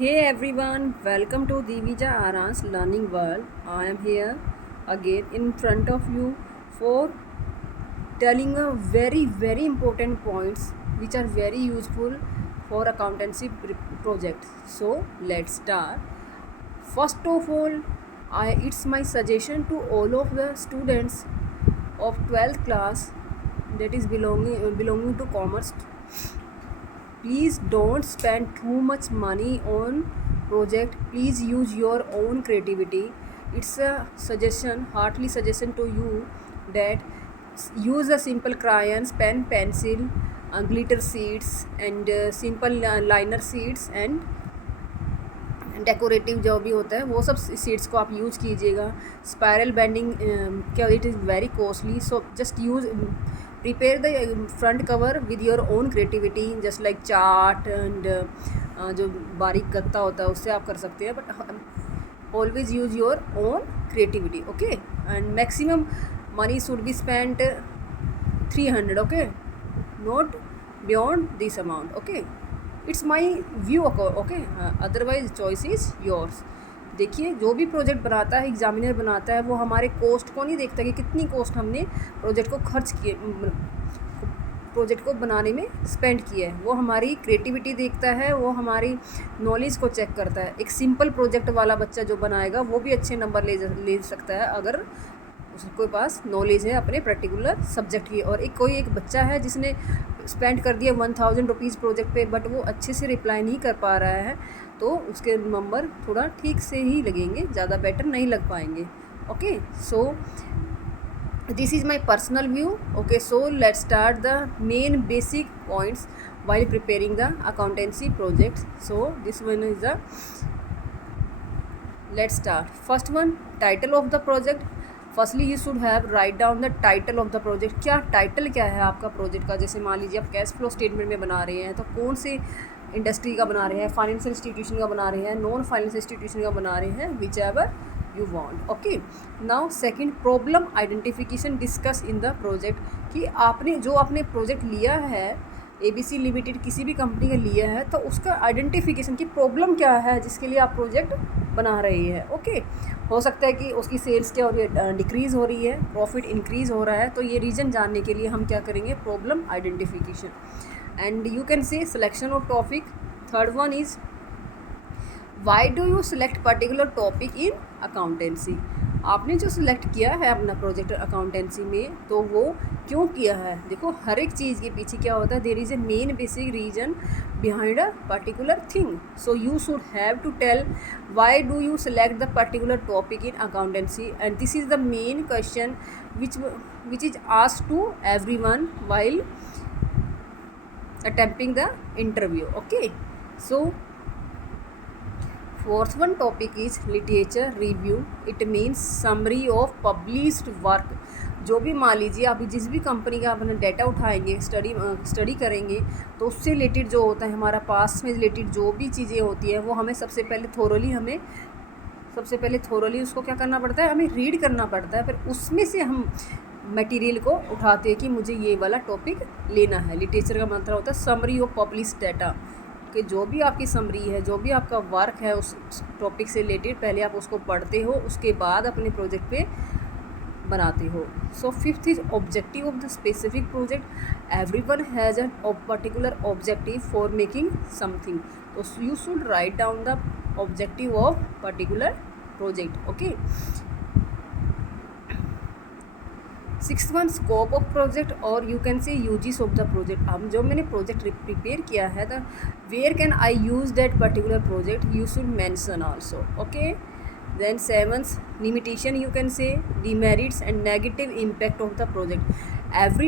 Hey everyone, welcome to Divija Aran's Learning World. I am here again in front of you for telling a very important points which are very useful for accountancy project. So let's start. First of all, it's my suggestion to all of the students of 12th class that is belonging to commerce. Please don't spend too much money on project. Please use your own creativity. It's a suggestion, heartily suggestion to you that use a simple crayons, pen, pencil, glitter sheets and simple liner sheets and decorative जो भी होता है वो सब seeds को आप use कीजिएगा. Spiral bending क्या it is very costly, so just use prepare the front cover with your own creativity just like chart and जो बारीक गत्ता होता है उससे आप कर सकते हैं, but always use your own creativity. Okay, and maximum money should be spent 300. Okay, not beyond this amount. Okay, it's my view. Okay, otherwise choice is yours. देखिए, जो भी प्रोजेक्ट बनाता है, एग्जामिनर बनाता है, वो हमारे कॉस्ट को नहीं देखता कि कितनी कॉस्ट हमने प्रोजेक्ट को खर्च किए, प्रोजेक्ट को बनाने में स्पेंड किया है. वो हमारी क्रिएटिविटी देखता है, वो हमारी नॉलेज को चेक करता है. एक सिंपल प्रोजेक्ट वाला बच्चा जो बनाएगा वो भी अच्छे नंबर ले सकता है अगर उसके पास नॉलेज है अपने पर्टिकुलर सब्जेक्ट की. और एक बच्चा है जिसने स्पेंड कर दिया 1000 रुपीज़ प्रोजेक्ट पे, बट वो अच्छे से रिप्लाई नहीं कर पा रहा है, तो उसके नंबर थोड़ा ठीक से ही लगेंगे, ज़्यादा बेटर नहीं लग पाएंगे. Okay, so this is my personal view. Okay, so let's start the main basic points while preparing the accountancy project. So this one is the, let's start. First one, title of the project. Firstly you should have right down the title of the project. क्या title क्या है आपका project का. जैसे मान लीजिए आप cash flow statement में बना रहे हैं, तो कौन से इंडस्ट्री का बना रहे हैं, फाइनेंशियल इंस्टीट्यूशन का बना रहे हैं, नॉन फाइनेंशियल इंस्टीट्यूशन का बना रहे हैं, which ever you want. Okay, now second, problem identification discuss in the project. कि आपने जो आपने प्रोजेक्ट लिया है, ABC लिमिटेड किसी भी कंपनी का लिया है, तो उसका आइडेंटिफिकेशन की प्रॉब्लम क्या है जिसके लिए आप प्रोजेक्ट बना रही है. ओके, हो सकता है कि उसकी सेल्स क्या हो रही है, डिक्रीज़ हो रही है, प्रॉफिट इंक्रीज़ हो रहा है, तो ये रीज़न जानने के लिए हम क्या करेंगे, problem identification. And you can से selection of topic. Third one is why do you select particular topic in accountancy. आपने जो सिलेक्ट किया है अपना प्रोजेक्ट अकाउंटेंसी में, तो वो क्यों किया है. देखो, हर एक चीज़ के पीछे क्या होता है, there is a main basic reason behind a particular thing. So you should have to tell why do you select the particular topic in accountancy, and this is the main question which is asked to everyone while attempting the interview. Okay, so fourth one topic is literature review. It means summary of published work. जो भी मान लीजिए आप जिस भी company का अपना data उठाएंगे, स्टडी करेंगे, तो उससे रिलेटेड जो होता है, हमारा पास में रिलेटेड जो भी चीज़ें होती हैं, वो हमें सबसे पहले थोरली उसको क्या करना पड़ता है, हमें रीड करना पड़ता है. फिर उसमें से हम मटेरियल को उठाते हैं कि मुझे ये वाला टॉपिक लेना है. लिटरेचर का मतलब होता है समरी ऑफ पब्लिश डाटा, कि जो भी आपकी समरी है, जो भी आपका वर्क है उस टॉपिक से रिलेटेड, पहले आप उसको पढ़ते हो, उसके बाद अपने प्रोजेक्ट पे बनाते हो. So fifth is objective of the specific project. Everyone has an particular objective for making something, तो you should write down the objective of particular project. Okay, sixth one, scope of project और you can say uses of the project. अब जो मैंने project prepare किया है, the where can I use that particular project, you should mention also. Okay, then seventh, limitation you can say, demerits and negative impact of the project. Every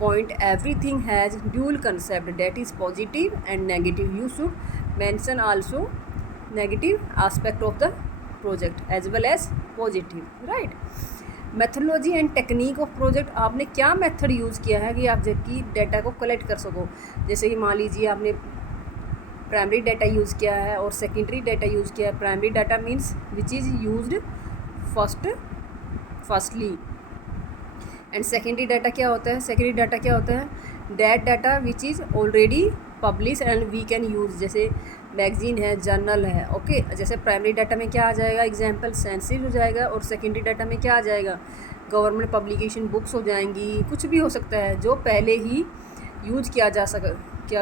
point, everything has dual concept, that is positive and negative. You should mention also negative aspect of the project as well as positive, right. Methodology and technique of project. आपने क्या method use किया है कि आप जबकि data को collect कर सको. जैसे कि मान लीजिए आपने प्राइमरी डाटा यूज़ किया है और सेकेंडरी डाटा यूज़ किया है. Primary data means which is used firstly, and secondary data क्या होता है, सेकेंडरी डाटा क्या होता है, that data which is already publish and we can use. जैसे मैगजीन है, जर्नल है। ओके, जैसे प्राइमरी डाटा में क्या आ जाएगा, एग्जाम्पल सेंसिटिव हो जाएगा, और सेकेंडरी डाटा में क्या आ जाएगा, गवर्नमेंट पब्लिकेशन बुक्स हो जाएंगी, कुछ भी हो सकता है जो पहले ही यूज किया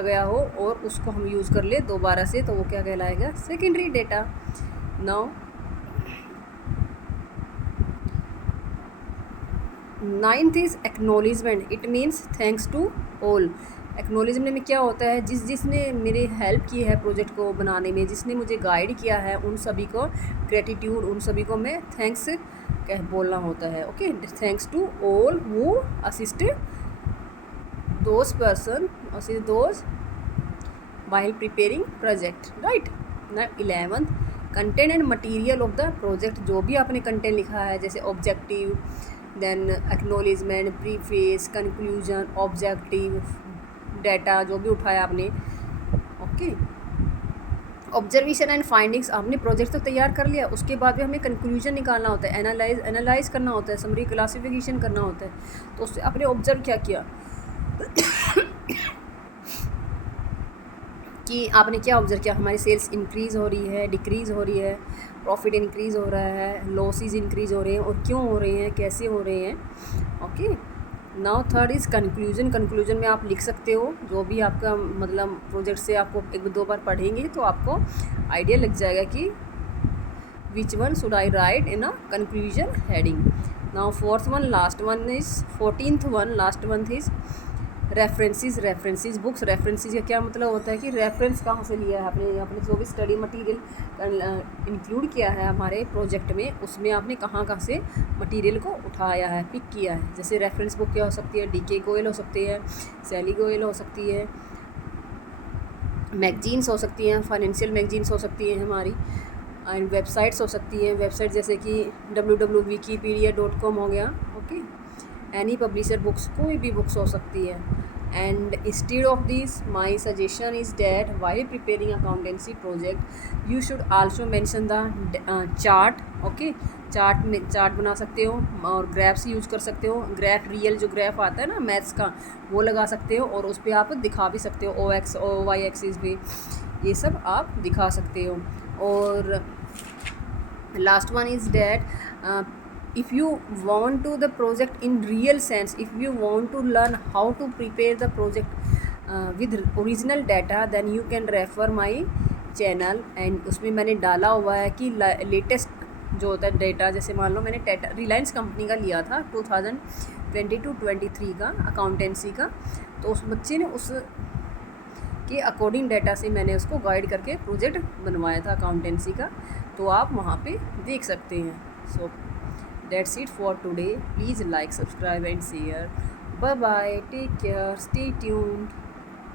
गया हो और उसको हम यूज़ कर ले दोबारा से, तो वो क्या कहलाएगा, secondary data. Now 9th is acknowledgement, it means thanks to all. Acknowledgement में क्या होता है, जिसने मेरे हेल्प की है प्रोजेक्ट को बनाने में, जिसने मुझे गाइड किया है, उन सभी को ग्रेटिट्यूड, उन सभी को मैं थैंक्स बोलना होता है। Okay, thanks to all who assisted those person those while preparing project, right? ना 11th content and material of the project, जो भी आपने कंटेंट लिखा है, जैसे objective, then acknowledgement, preface, conclusion, objective, data जो भी उठाया आपने। ओके, ऑब्जर्वेशन एंड फाइंडिंग्स, आपने प्रोजेक्ट तो तैयार कर लिया, उसके बाद भी हमें कंक्लूजन निकालना होता है, एनालाइज करना होता है, समरी क्लासिफिकेशन करना होता है। तो उससे आपने ऑब्जर्व क्या किया कि आपने क्या ऑब्जर्व किया, हमारी सेल्स इंक्रीज़ हो रही है, डिक्रीज़ हो रही है, प्रॉफिट इंक्रीज़ हो रहा है, लॉसेस इंक्रीज़ हो रहे हैं, और क्यों हो रहे हैं, कैसे हो रहे हैं। Okay, now third is conclusion. Conclusion में आप लिख सकते हो जो भी आपका मतलब प्रोजेक्ट से आपको एक दो बार पढ़ेंगे तो आपको आइडिया लग जाएगा कि which one should I right in a conclusion heading. Now fourth one, last one is 14th one, last one is references books. References का क्या मतलब होता है कि रेफरेंस कहाँ से लिया है आपने, आपने जो भी स्टडी मटेरियल इंक्लूड किया है हमारे प्रोजेक्ट में, उसमें आपने कहाँ से मटेरियल को उठाया है, पिक किया है। जैसे रेफरेंस बुक क्या हो सकती है, डीके गोयल हो सकती है, सैली गोयल हो सकती है, मैगजीन्स हो सकती हैं, फाइनेंशियल मैगजीन्स हो सकती हैं हमारी, एंड वेबसाइट्स हो सकती हैं। वेबसाइट जैसे कि www.wikipedia.com हो गया। ओके, एनी पब्लिशर बुक्स, कोई भी बुक्स हो सकती है। And instead of this my suggestion is that while preparing accountancy project you should also mention the chart. Okay, chart बना सकते हो, और ग्राफ्स यूज कर सकते हो। ग्राफ, रियल जो ग्राफ आता है ना मैथ्स का, वो लगा सकते हो, और उस पर आप दिखा भी सकते हो, OY एक्सिस पे, ये सब आप दिखा सकते हो। और last one is that if you want to the project in real sense, if you want to learn how to prepare the project with original data, then you can refer my channel। and उसमें मैंने डाला हुआ है कि latest जो होता है data, जैसे मान लो मैंने टाटा रिलायंस कंपनी का लिया था 2022-23 का अकाउंटेंसी का, तो उस बच्चे ने उस के अकॉर्डिंग डाटा से मैंने उसको गाइड करके प्रोजेक्ट बनवाया था अकाउंटेंसी का, तो आप वहाँ पे देख सकते हैं। सो that's it for today. Please like, subscribe and share. Bye bye, take care, stay tuned.